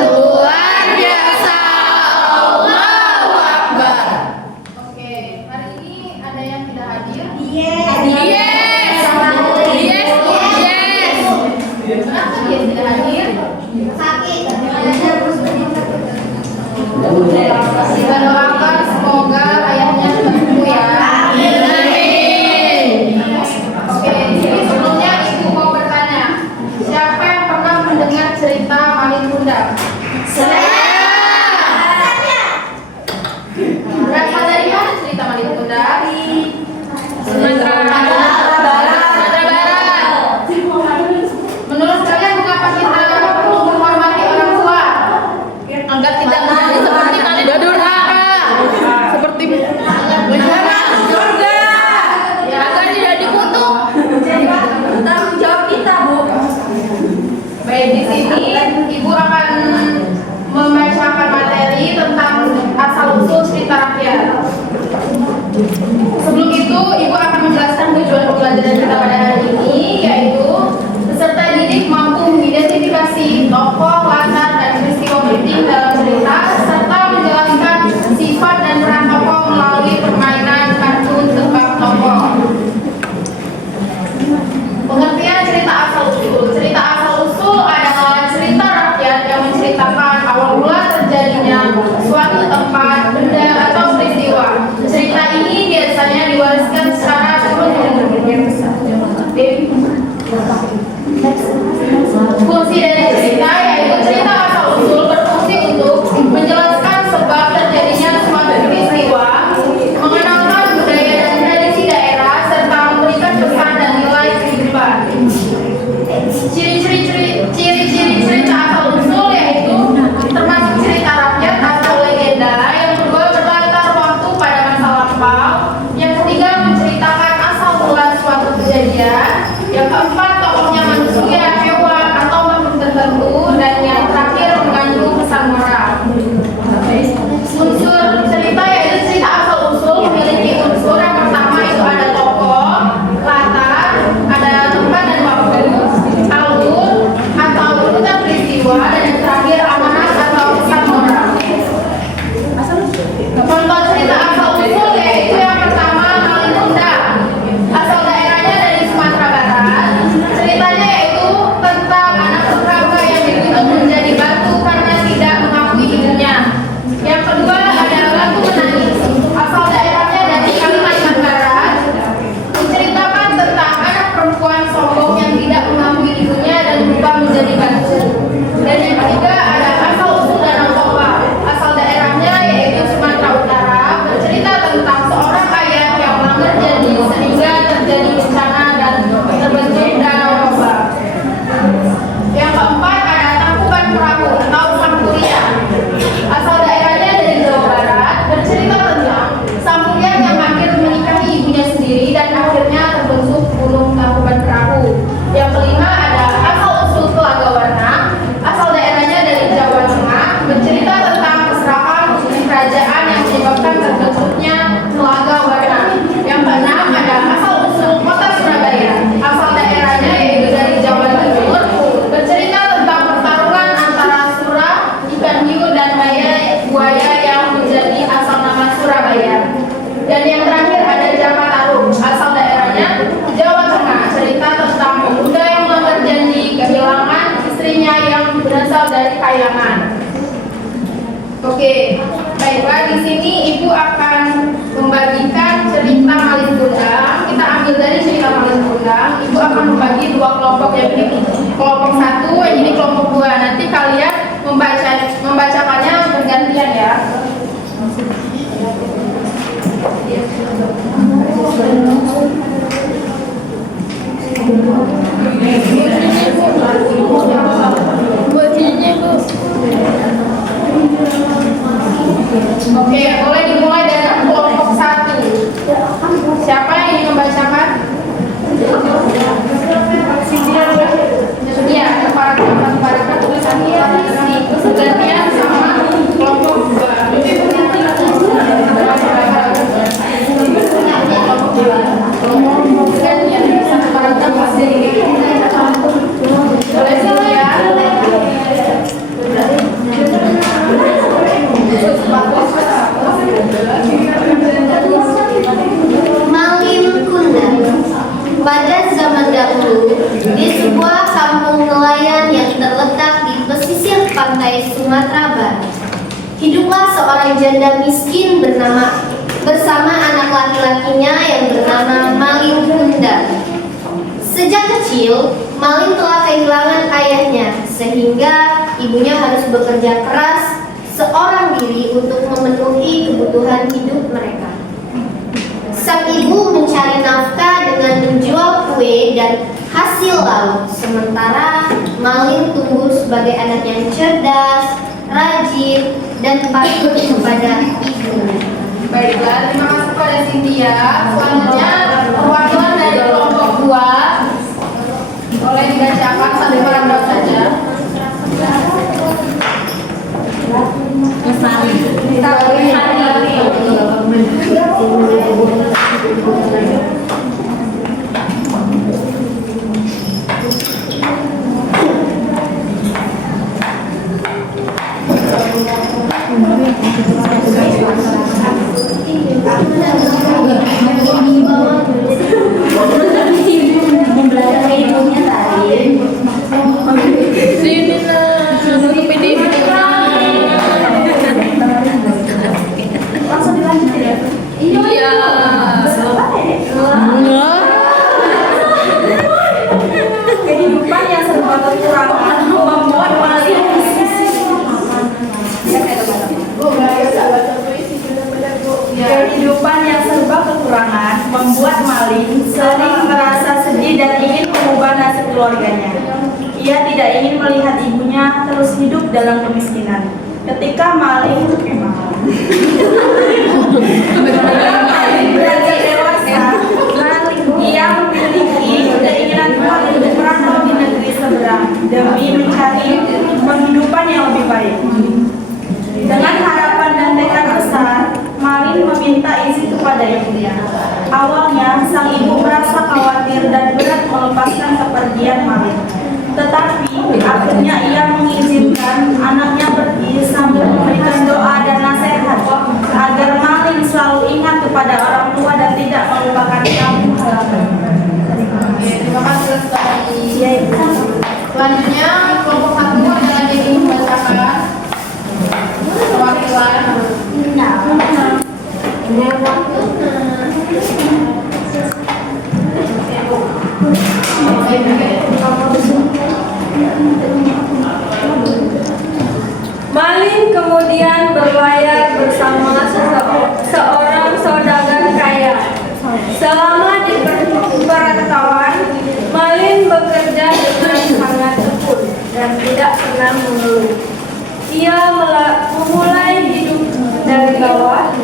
Luar biasa. Allahu Akbar. Oke, hari ini ada yang tidak hadir? Yes. Kenapa dia tidak hadir? Sakit. Kita doakan semoga ayahnya cepat sembuh ya. Oke, jadi sebelumnya ibu mau bertanya, siapa yang pernah mendengar cerita Malin Kundang? Berasal dari mana cerita Malin Kundang? Sumatera Barat. Menurut kalian mengapa kita perlu menghormati orang tua? Agar tidak menjadi seperti Malin durhaka, seperti surga, agar tidak dikutuk. Tanggung jawab kita, Bu. Baik, di sini ibu akan membacakan materi tentang asal-usul cerita rakyat. Sebelum itu, ibu akan menjelaskan tujuan pembelajaran kita pada hari ini, yaitu peserta didik mampu mengidentifikasi tokoh, latar, dan peristiwa penting dalam cerita, serta menjelaskan sifat dan peran tokoh melalui permainan kartun tebak tokoh. Pengertian cerita asal-usul. Cerita asal-usul adalah cerita rakyat yang menceritakan awal mula terjadinya suatu tempat, benda, atau peristiwa. Cerita ini biasanya diwariskan secara turun-temurun. Fungsi dari cerita yaitu cerita asal-usul berfungsi untuk menjelaskan sebab terjadinya suatu peristiwa, mengenalkan budaya dan tradisi daerah, serta memberikan pesan dan nilai kehidupan. Ciri-ciri cerita asal-usul yaitu termasuk cerita rakyat atau legenda, yang kedua berlatar waktu pada masa lampau, yang ketiga menceritakan asal mula suatu kejadian, yang keempat tokohnya manusia, hewan, atau makhluk tertentu, dan yang terakhir mengandung pesan moral. Unsur cerita yaitu cerita asal-usul memiliki unsur yang pertama itu ada tokoh, latar, ada tempat dan waktu, alur atau urutan peristiwa, dan yang terakhir amanat atau pesan moral. Contoh cerita asal-usul yaitu yang pertama Malin Kundang. Asal daerahnya dari Sumatera Barat. Ceritanya yaitu tentang anak durhaka yang dituntut menjadi batu karena tidak mengakui ibunya. Yang kedua ada Batu Menangis. Asal daerahnya dari Kalimantan Barat. Menceritakan tentang anak perempuan sombong yang tidak mengakui ibunya dan berubah menjadi batu. Dan yang ketiga ada asal-usul Danau Toba. Asal daerahnya yaitu Sumatera Utara, bercerita tentang seorang ayah yang melanggar janji sehingga terjadi bencana dan terbentuk Danau Toba. Yang keempat ada Tangkuban Perahu atau Sampurian. Asal daerahnya dari Jawa Barat, bercerita tentang Sampurian yang akhir menikahi ibunya sendiri dan akhirnya terbentuk Gunung Tangkuban Perahu. Yang kelima ada asal-usul Telaga Warna. Asal daerahnya dari Jawa Tengah, bercerita tentang keserakan kerajaan yang menyebabkan terbentuknya Telaga Warna. Yang keenam ada asal-usul Kota Surabaya. Asal daerahnya yaitu dari Jawa Timur, bercerita tentang pertarungan antara Sura, ikan hiu, dan buaya yang menjadi asal nama Surabaya. Dan yang terakhir ada Jaka Tarub. Asal daerahnya Jawa Tengah, cerita tentang pemuda yang melanggar janji, kehilangan istrinya yang berasal dari Kayangan. Oke, baiklah, di sini ibu akan membagikan cerita Malin Kundang. Kita ambil dari cerita Malin Kundang. Ibu akan membagi dua kelompok, yang ini kelompok satu, yang ini kelompok dua. Nanti kalian membacakannya bergantian ya. Oke, boleh dimulai dari kelompok satu. Siapa yang ingin membacakan? Ya, para tulisannya gantian sama kelompok dua. Gantian satu paragraf pasti. Boleh sih ya. Sumatera Barat. Hiduplah seorang janda miskin bersama anak laki-lakinya yang bernama Malin Kunda. Sejak kecil, Malin telah kehilangan ayahnya, sehingga ibunya harus bekerja keras seorang diri untuk memenuhi kebutuhan hidup mereka. Sang ibu mencari nafkah dengan menjual kue dan hasil laut, sementara Malin tumbuh sebagai anak yang cerdas, rajin, dan patuh kepada ibunya. Baiklah, terima kasih pada Cynthia. Selanjutnya perwakilan dari kelompok 2 boleh dibacakan satu paragraf saja. Kehidupan yang serba kekurangan membuat Malin sering merasa sedih dan ingin mengubah nasib keluarganya. Ia tidak ingin melihat ibunya terus hidup dalam kemiskinan. Ketika Malin beranjak dewasa, ia memiliki keinginan kuat untuk merantau di negeri seberang demi mencari penghidupan yang lebih baik. Dengan harapan dan tekad besar, Malin meminta izin kepada ibunya. Awalnya, sang ibu merasa khawatir dan berat melepaskan kepergian Malin. Tetapi, akhirnya ia mengizinkan anaknya pergi sambil memberikan doa dan nasihat agar Malin selalu ingat kepada orang tua dan tidak melupakan kampung halaman. Terima kasih sekali. Selanjutnya kelompok 1 ada lagi yang ingin membacakan perwakilan. Malin kemudian berlayar bersama seorang saudagar kaya. Selama di perantauan, Malin bekerja dengan sangat tekun dan tidak pernah mengeluh. Ia memulai hidup dari bawah,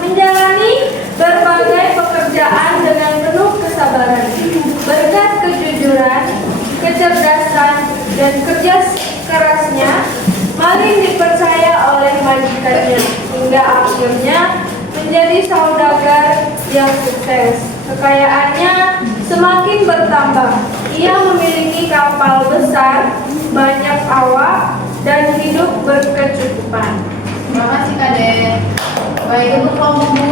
menjalani berbagai pekerjaan dengan penuh kesabaran. Berkat kejujuran, kecerdasan, dan kerja kerasnya, Malin dipercaya oleh majikannya hingga akhirnya menjadi saudagar yang sukses. Kekayaannya semakin bertambah. Ia memiliki kapal besar, banyak awak, dan hidup berkecukupan. Terima kasih Kade. Baik, untuk kelompok 2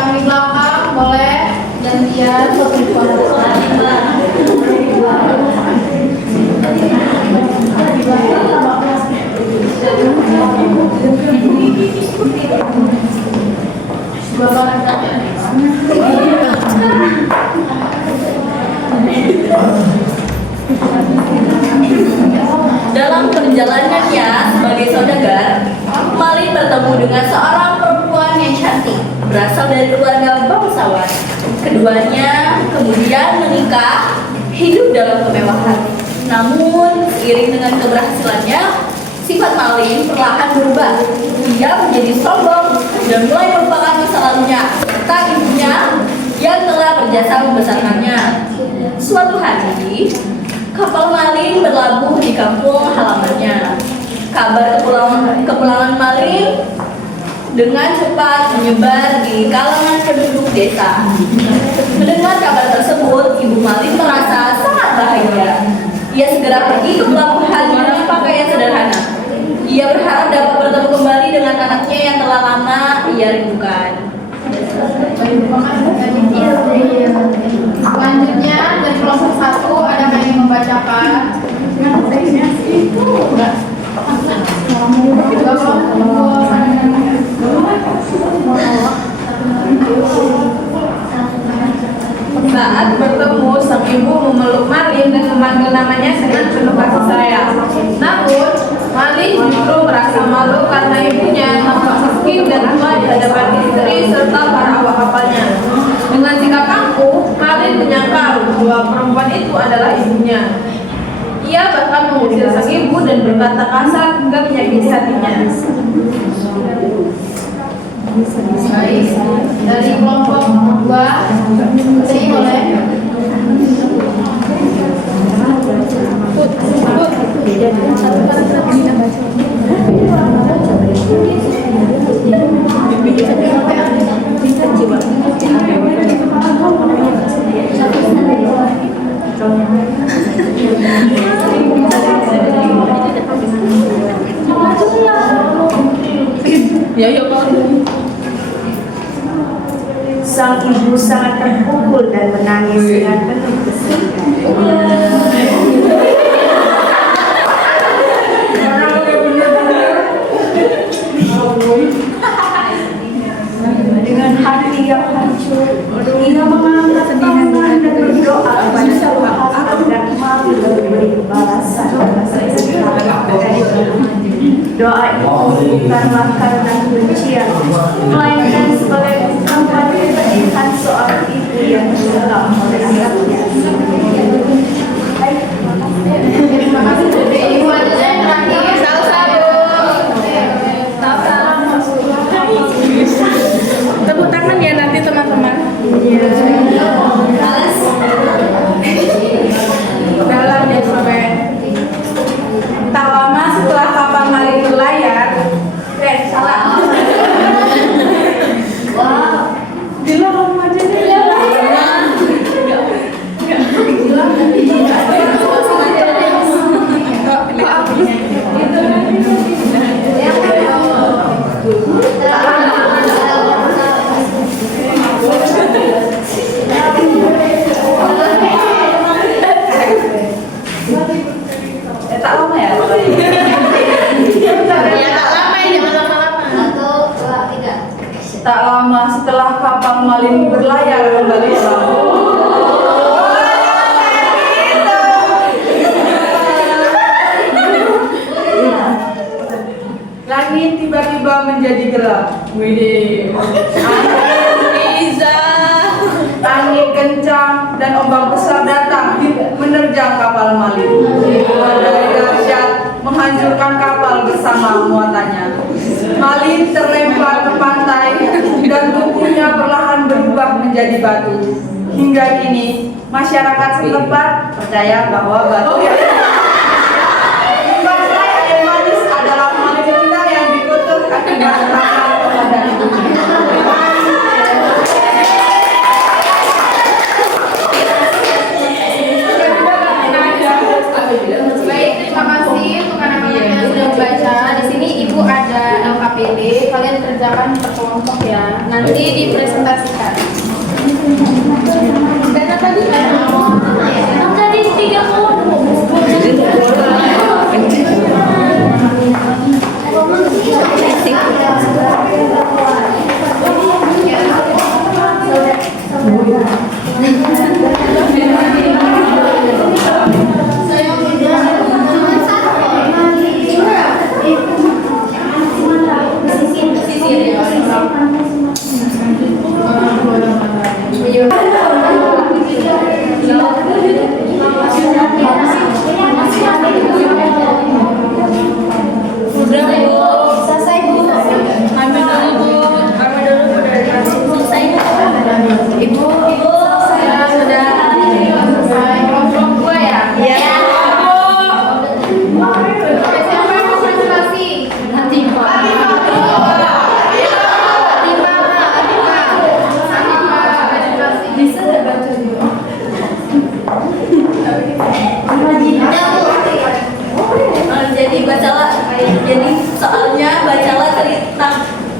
yang di belakang boleh gantian. Dalam perjalanannya sebagai saudagar, Malin bertemu dengan seorang perempuan yang cantik, berasal dari keluarga bangsawan. Keduanya kemudian menikah, hidup dalam kemewahan. Namun, seiring dengan keberhasilannya, sifat Malin perlahan berubah. Ia menjadi sombong dan mulai melupakan masa lalunya, serta ibunya yang telah berjasa membesarkannya. Suatu hari, kapal Malin berlabuh di kampung halamannya. Kabar kepulangan Malin dengan cepat menyebar di kalangan penduduk desa. Mendengar kabar tersebut, ibu Malin merasa sangat bahagia. Ia segera pergi ke pelabuhan dengan pakaian sederhana. Ia berharap dapat bertemu kembali dengan anaknya yang telah lama ia rindukan. Selanjutnya dari kelompok 1 ada yang membacakan. sang ibu memeluk Malin dan memanggil namanya dengan penuh kasih sayang. Namun, Malin justru merasa malu karena ibunya tampak miskin dan tua di hadapan istri serta para awak kapalnya. Dengan sikap angkuh, Malin menyangka bahwa perempuan itu adalah ibunya. Ia bahkan mengusir sang ibu dan berkata kasar hingga menyakiti hatinya. Baik, dari kelompok 2 ini boleh. Ya, ya, Pak. Sang ibu sangat terpukul dan menangis dengan penuh kesedihan. Dengan hati yang hancur, ia mengangkat tangan dan berdoa kepada Tuhan agar Malin memberi balasan atas kesalahan dari Tuhan. Doa itu bukanlah karena kebencian, melainkan sebagai ungkapan kesedihan seorang ibu yang diserang oleh anaknya. Terima kasih Bu. Ibu aja yang terakhir. Tepuk tangan ya nanti teman-teman. Dalam ya sampai tak lama setelah kapal Malin berlayar, salah. Bilang aja deh ya. Tak lama ya? Tak lama setelah kapal Malin berlayar kembali ke laut. Langit tiba-tiba menjadi gelap. Widih. Angin kencang dan ombak besar datang menerjang kapal Malin. Badai dahsyat menghancurkan kapal bersama muatannya. Malin terlempar ke pantai dan tubuhnya perlahan berubah menjadi batu. Hingga kini masyarakat setempat percaya bahwa batu yang pantai air manis adalah Malin Kunda yang dikutuk akibat nakal kepada ibunya. Baik, terima kasih untuk anak-anak yang sudah membaca. Di sini Ibu ada LKPD, kalian kerjakan per kelompok ya. Nanti dipresentasikan. Dan tadi tadi 3 kelompok.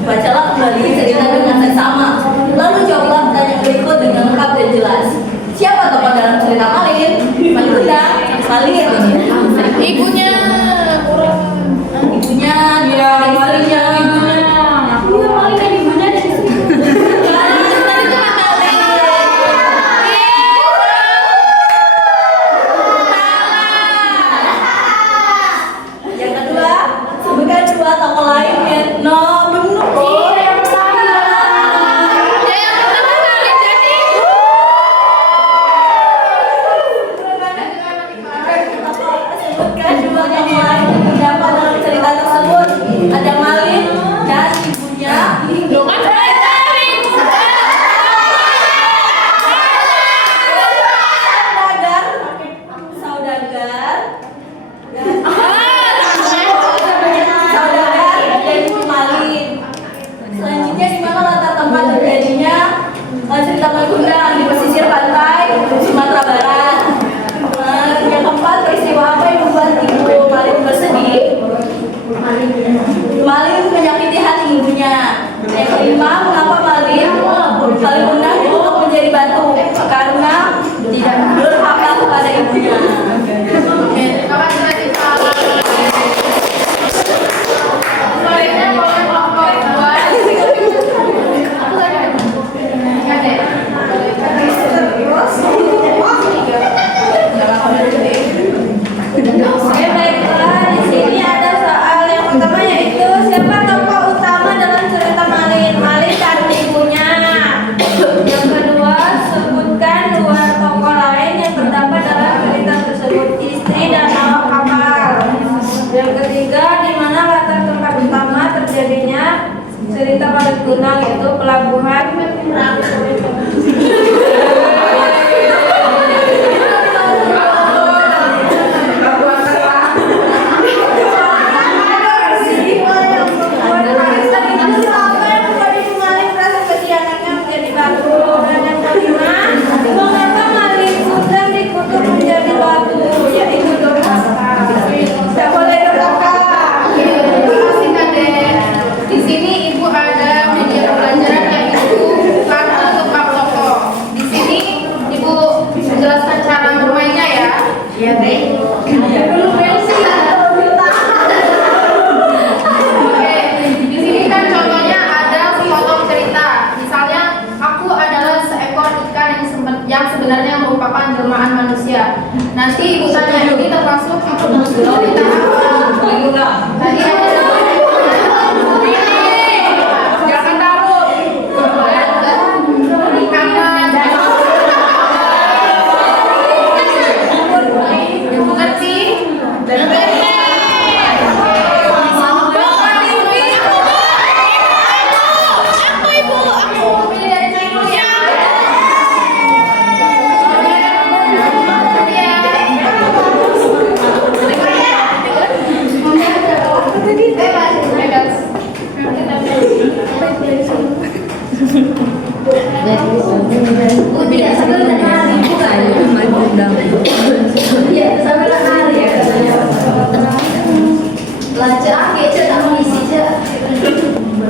Bacalah kembali cerita dengan seksama. Lalu jawablah pertanyaan berikut dengan lengkap dan jelas. Siapa tokoh dalam cerita Malin? Malin Kunda, Malin. Ibunya Ibunya, Iya, Malin yang ibunya. Iya, Malin yang ibunya dan istrinya. awal itu pelabuhan mengapa maling kundang dikutuk menjadi batu, yaitu durhaka. Tidak boleh durhaka. Terima kasih Kade. Di sini Ibu ada media pembelajaran yaitu kartu tukar toko. Di sini Ibu menjelaskan cara bermainnya ya. Iya, Teh. Oke, di sini kan contohnya ada sepotong cerita. Misalnya, aku adalah seekor ikan yang sebenarnya merupakan jelmaan manusia. Nanti Ibu tanya, ini termasuk cerita apa? Tadi ada jangan taruh. Mengerti?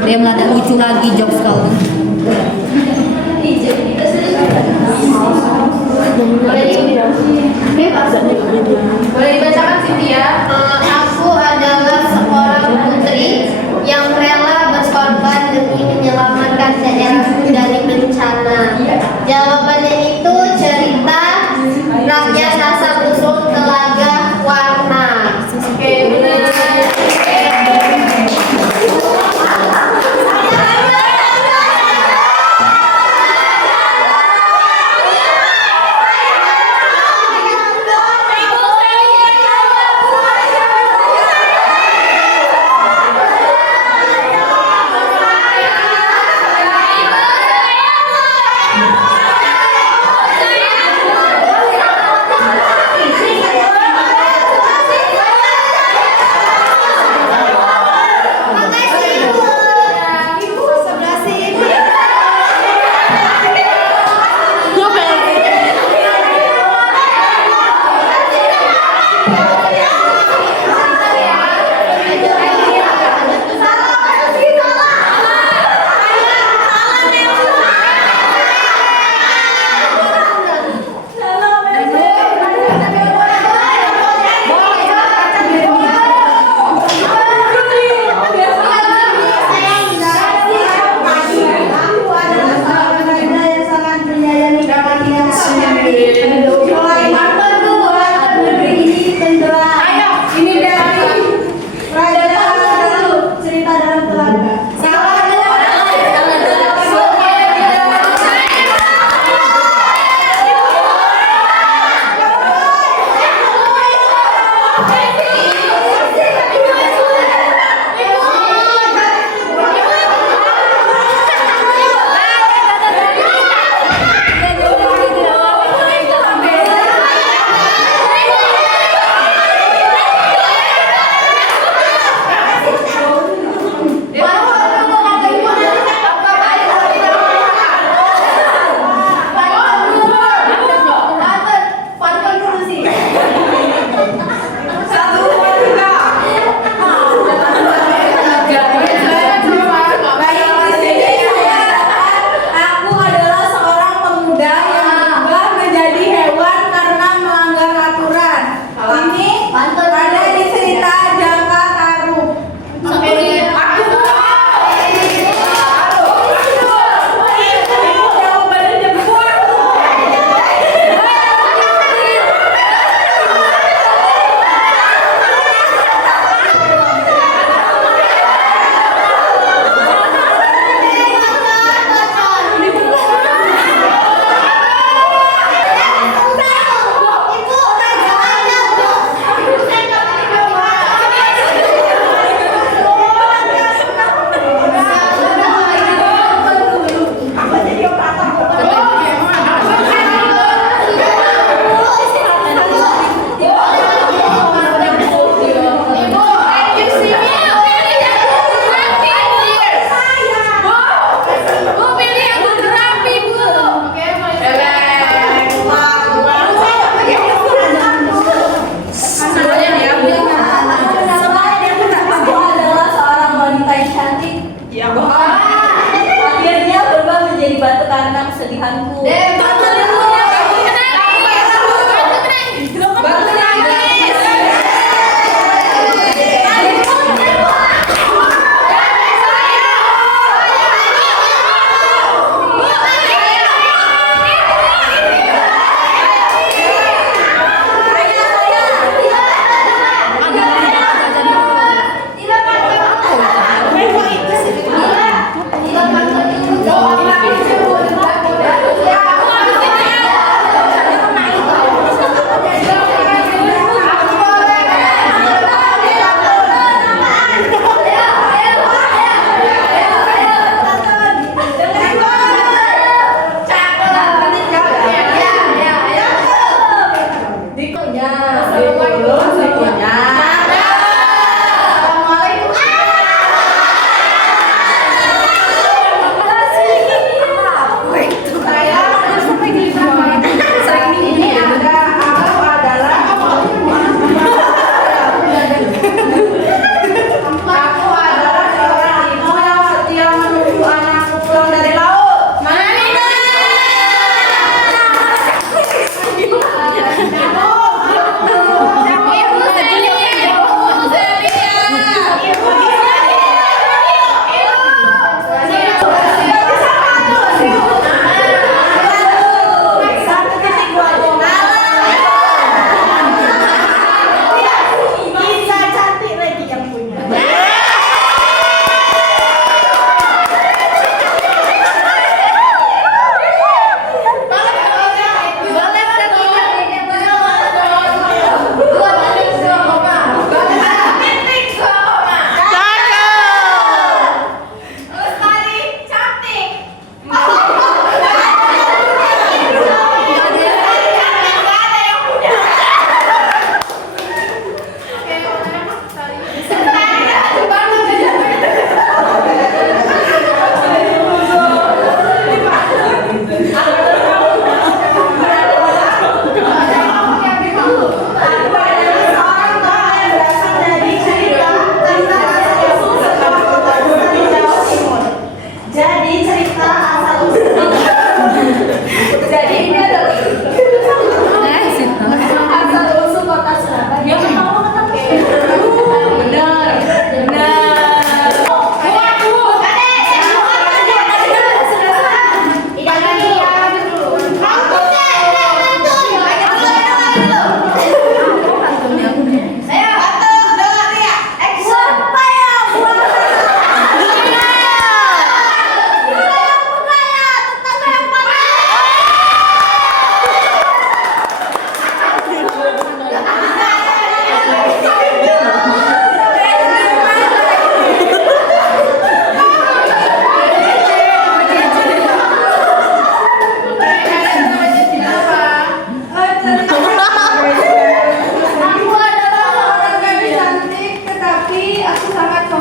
Dia meledak lucu lagi jokes kalau. Boleh dibacakan Cynthia? Aku adalah seorang putri yang rela berkorban demi menyelamatkan daerahku dari bencana. Jawabannya itu cerita Rakyat Rasa Busuk Telaga Warna. Oke, benar.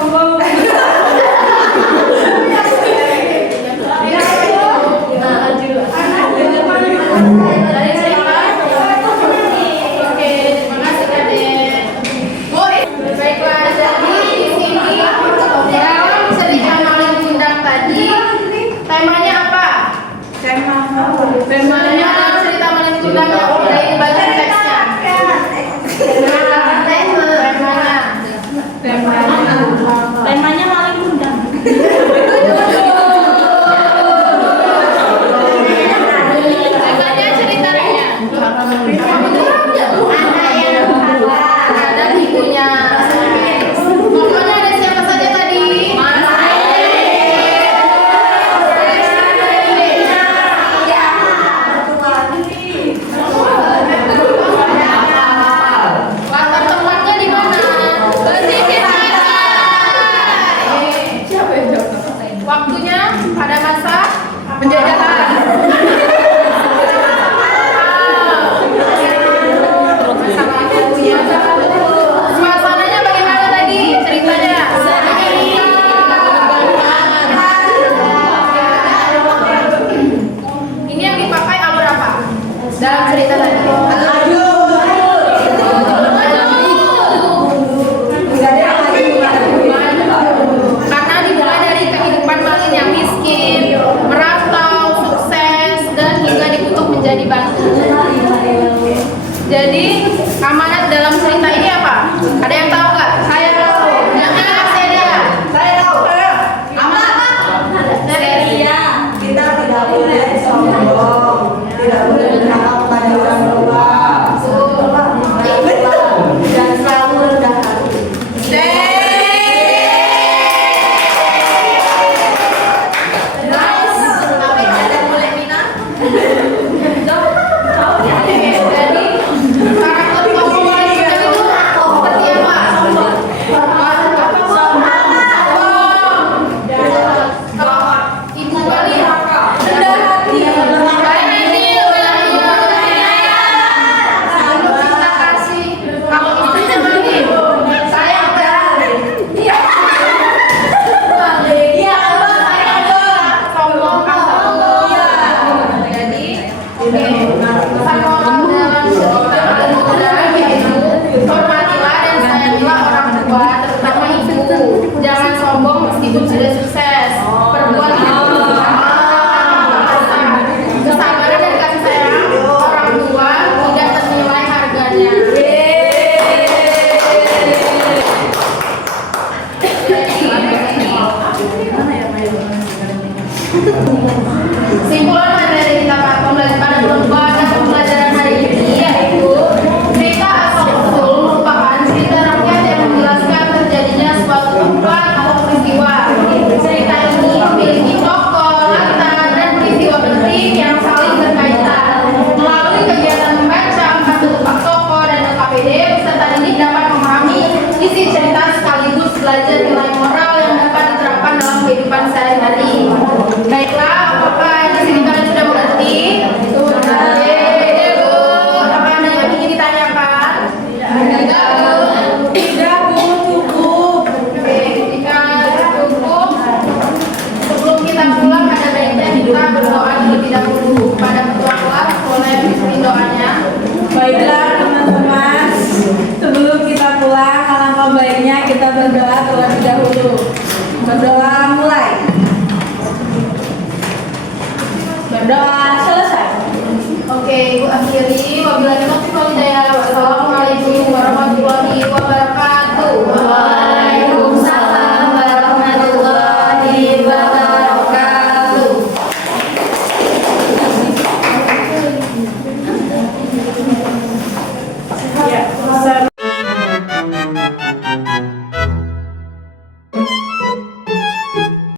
sombong. Oke, terima kasih Kadek. Baiklah, jadi di sini dalam cerita Maling Kundang tadi temanya apa? Temanya cerita Maling Kundang yang udah dibaca teksnya. Temanya maling kundang. Temanya ceritanya. Ada ibunya. Pokoknya ada siapa saja tadi? Latar tempatnya di mana? Pesisir pantai. Waktunya pada masa penjajahan. Suasananya bagaimana tadi ceritanya? Ini yang dipakai alur apa? Dalam cerita tadi. Karena dimulai dari kehidupan Malin yang miskin, merantau, sukses, dan hingga dikutuk menjadi batu. Jadi amanat dalam cerita ini apa? Ada yang tahu nggak? Saya tahu. Yang mana saya? Saya tahu. Apa? Dari Kita tidak boleh sombong, tidak boleh berharap pada orang tua, dan selalu rendah hati. Tapi ada boleh minat. Jadi karakter tokoh Malin Kundang itu seperti apa? Kalau Ibu Malin rendah hati. Baik ini cinta kasih. Kalau istrinya Malin sayang sekali. Iya. Iya, sombong sombong. Jadi, pesan moral dalam cerita Malin Kundang yaitu hormatilah dan sayangilah orang tua, terutama ibu. Jangan sombong meskipun sudah sukses. Perbuat kesabaran dan kasih sayang orang tua tidak ternilai harganya. Simpulan materi kita pada pembelajaran hari ini yaitu cerita asal-usul merupakan cerita rakyat yang menjelaskan terjadinya suatu tempat atau peristiwa. Cerita ini memiliki tokoh, latar, dan peristiwa penting yang saling berkaitan. Melalui kegiatan membaca 4 bentuk tokoh dan LKPD, peserta didik dapat memahami isi cerita sekaligus belajar nilai moral yang dapat diterapkan dalam kehidupan sehari-hari. Baiklah, apakah di sini kalian sudah mengerti? Apa ada yang ingin ditanyakan? Tidak, Bu, cukup. Oke, jika cukup, sebelum kita pulang ada baiknya kita berdoa terlebih dahulu. Pada ketua kelas boleh bikin doanya. Baiklah teman-teman, sebelum kita pulang, alangkah baiknya kita berdoa terlebih dahulu. Berdoa mulai. Berdoa selesai. Oke, Ibu akhiri. Wabillahi taufiq wal hidayah. Wassalamualaikum warahmatullahi wabarakatuh.